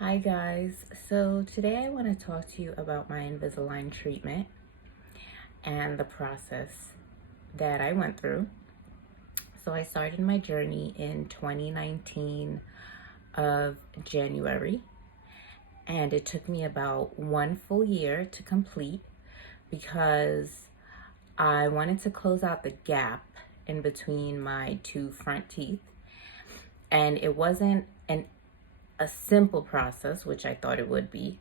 Hi guys, so today I want to talk to you about my Invisalign treatment and the process that I went through. So I started my journey in 2019 of January, and it took me about 1 full year to complete because I wanted to close out the gap in between my two front teeth, and it wasn't a simple process, which I thought it would be.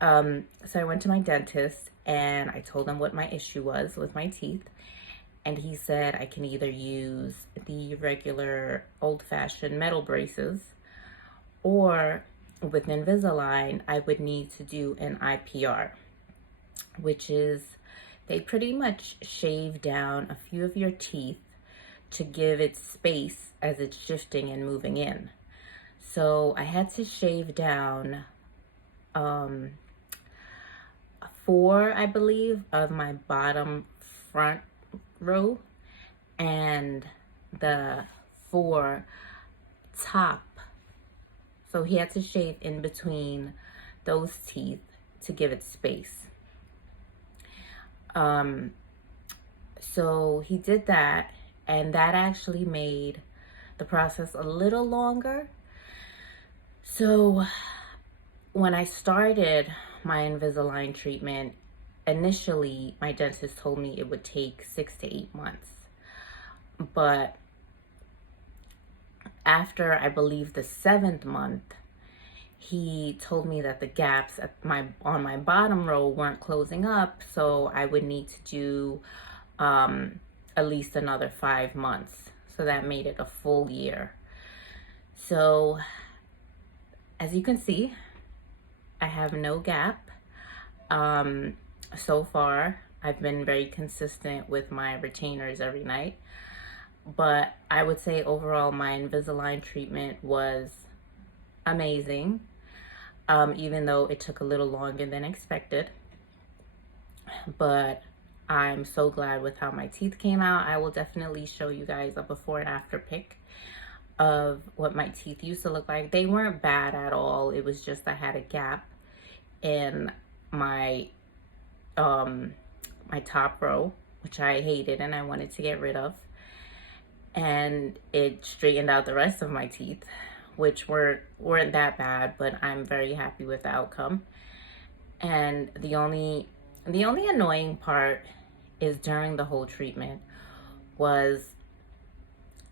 So I went to my dentist and I told him what my issue was with my teeth. And he said I can either use the regular old-fashioned metal braces, or with Invisalign, I would need to do an IPR, which is they pretty much shave down a few of your teeth to give it space as it's shifting and moving in. So I had to shave down four, I believe, of my bottom front row and the four top. So he had to shave in between those teeth to give it space. So he did that, and that actually made the process a little longer. So when I started my Invisalign treatment, initially my dentist told me it would take 6 to 8 months. But after, I believe, the 7th month, he told me that the gaps on my bottom row weren't closing up, so I would need to do at least another 5 months. So that made it a full year. So as you can see, I have no gap. So far, I've been very consistent with my retainers every night. But I would say overall, my Invisalign treatment was amazing, even though it took a little longer than expected. But I'm so glad with how my teeth came out. I will definitely show you guys a before and after pic of what my teeth used to look like. They weren't bad at all. It was just I had a gap in my my top row, which I hated and I wanted to get rid of. And it straightened out the rest of my teeth, which weren't that bad, but I'm very happy with the outcome. And the only annoying part is during the whole treatment was,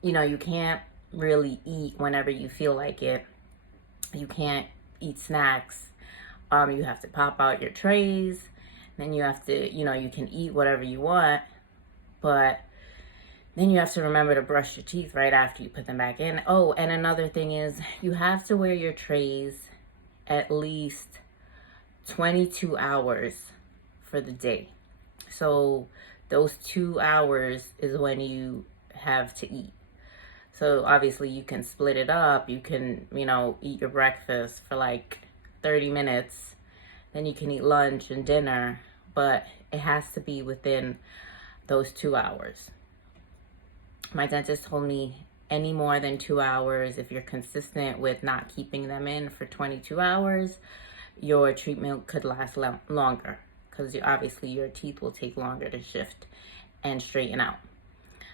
you can't really eat whenever you feel like it. You can't eat snacks. You have to pop out your trays. Then you have to, you can eat whatever you want, but then you have to remember to brush your teeth right after you put them back in. Oh, and another thing is you have to wear your trays at least 22 hours for the day. So those 2 hours is when you have to eat. So obviously you can split it up. You can, eat your breakfast for like 30 minutes. Then you can eat lunch and dinner, but it has to be within those 2 hours. My dentist told me any more than 2 hours, if you're consistent with not keeping them in for 22 hours, your treatment could last longer, because obviously your teeth will take longer to shift and straighten out.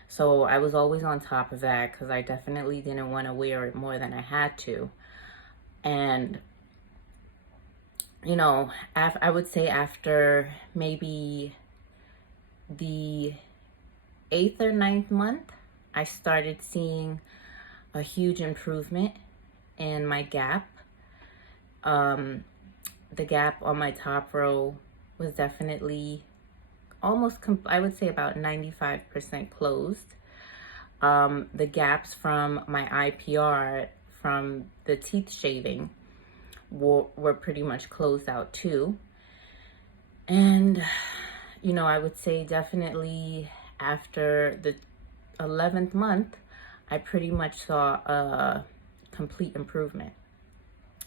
So I was always on top of that because I definitely didn't want to wear it more than I had to. And, I would say after maybe the 8th or 9th month, I started seeing a huge improvement in my gap. The gap on my top row was definitely I would say about 95% closed. The gaps from my IPR from the teeth shaving were pretty much closed out too. And, I would say definitely after the 11th month, I pretty much saw a complete improvement.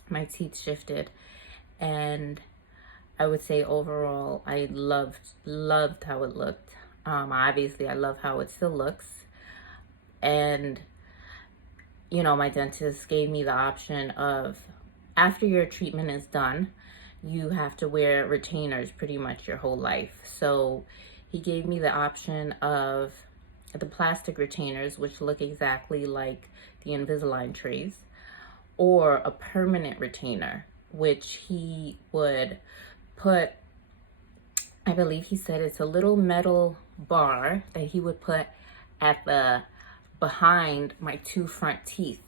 My teeth shifted, and I would say overall, I loved how it looked. Obviously, I love how it still looks. And, my dentist gave me the option of after your treatment is done, you have to wear retainers pretty much your whole life. So he gave me the option of the plastic retainers, which look exactly like the Invisalign trays, or a permanent retainer, which he would put, I believe he said it's a little metal bar that he would put at the behind my two front teeth,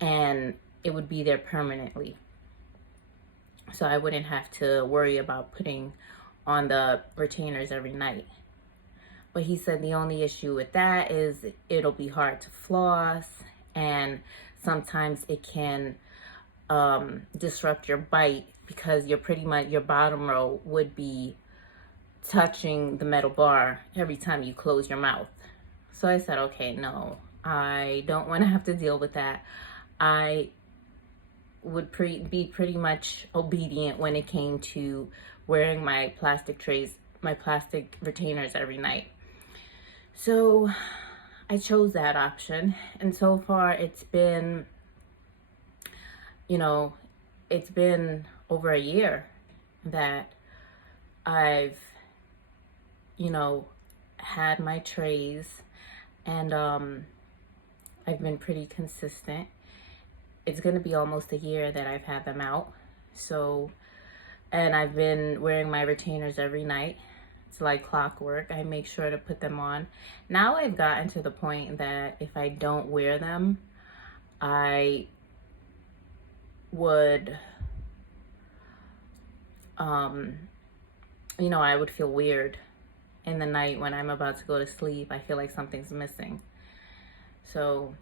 and it would be there permanently. So I wouldn't have to worry about putting on the retainers every night. But he said the only issue with that is it'll be hard to floss, and sometimes it can disrupt your bite because you're pretty much, your bottom row would be touching the metal bar every time you close your mouth. So I said, okay, no, I don't want to have to deal with that. I would be pretty much obedient when it came to wearing my plastic trays, my plastic retainers every night. So I chose that option, and so far it's been, it's been over a year that I've, had my trays, and I've been pretty consistent. It's going to be almost a year that I've had them out. So, and I've been wearing my retainers every night. It's like clockwork. I make sure to put them on. Now I've gotten to the point that if I don't wear them, I would, I would feel weird in the night when I'm about to go to sleep. I feel like something's missing. So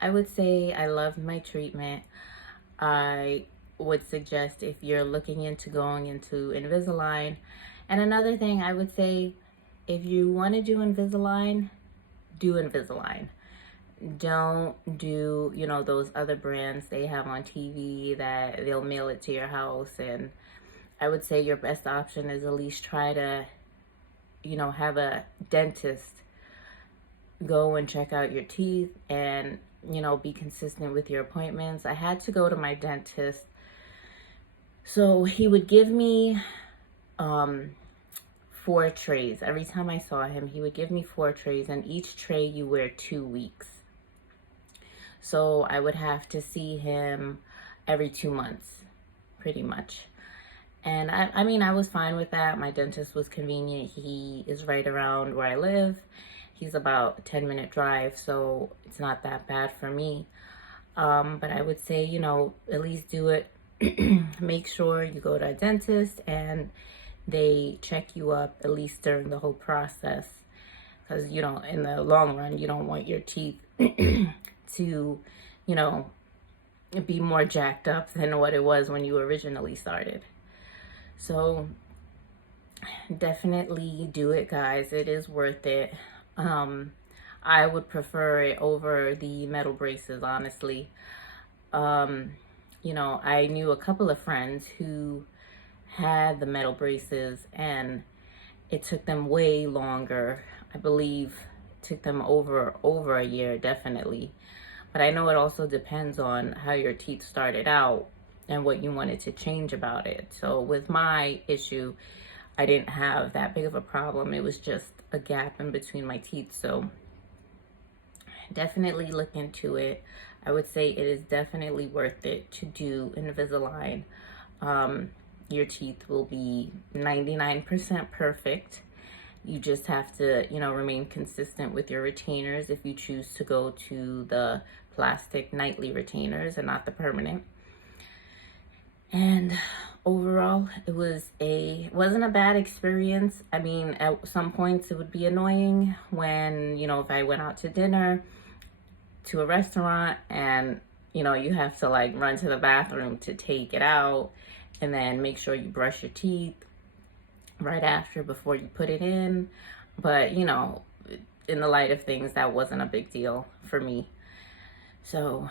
I would say I love my treatment. I would suggest if you're looking into going into Invisalign. And another thing I would say, if you want to do Invisalign, do Invisalign. Don't do, those other brands they have on TV that they'll mail it to your house. And I would say your best option is at least try to, have a dentist go and check out your teeth and, be consistent with your appointments. I had to go to my dentist. So he would give me 4 trays. Every time I saw him, he would give me 4 trays, and each tray you wear 2 weeks. So I would have to see him every 2 months, pretty much. And I was fine with that. My dentist was convenient. He is right around where I live. He's about a 10-minute drive, so it's not that bad for me. But I would say, at least do it. Make sure you go to a dentist and they check you up at least during the whole process. Because, in the long run, you don't want your teeth to, be more jacked up than what it was when you originally started. So definitely do it, guys. It is worth it. I would prefer it over the metal braces, honestly. I knew a couple of friends who had the metal braces, and it took them way longer. I believe it took them over a year, definitely. But I know it also depends on how your teeth started out and what you wanted to change about it. So with my issue, I didn't have that big of a problem. It was just a gap in between my teeth. So definitely look into it. I would say it is definitely worth it to do Invisalign. Your teeth will be 99% perfect. You just have to, remain consistent with your retainers if you choose to go to the plastic nightly retainers and not the permanent. And overall, it wasn't a bad experience. At some points it would be annoying when, if I went out to dinner, to a restaurant, and, you have to run to the bathroom to take it out, and then make sure you brush your teeth right after before you put it in. But, in the light of things, that wasn't a big deal for me. So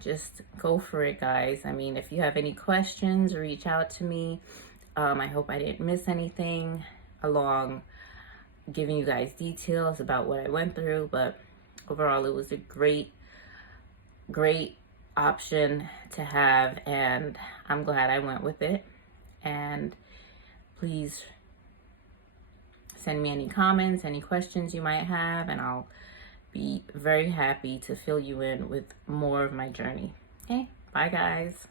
just go for it, guys. If you have any questions, reach out to me. I hope I didn't miss anything along giving you guys details about what I went through, but overall it was a great option to have, and I'm glad I went with it. And please send me any comments, any questions you might have, and I'll be very happy to fill you in with more of my journey. Okay, bye guys.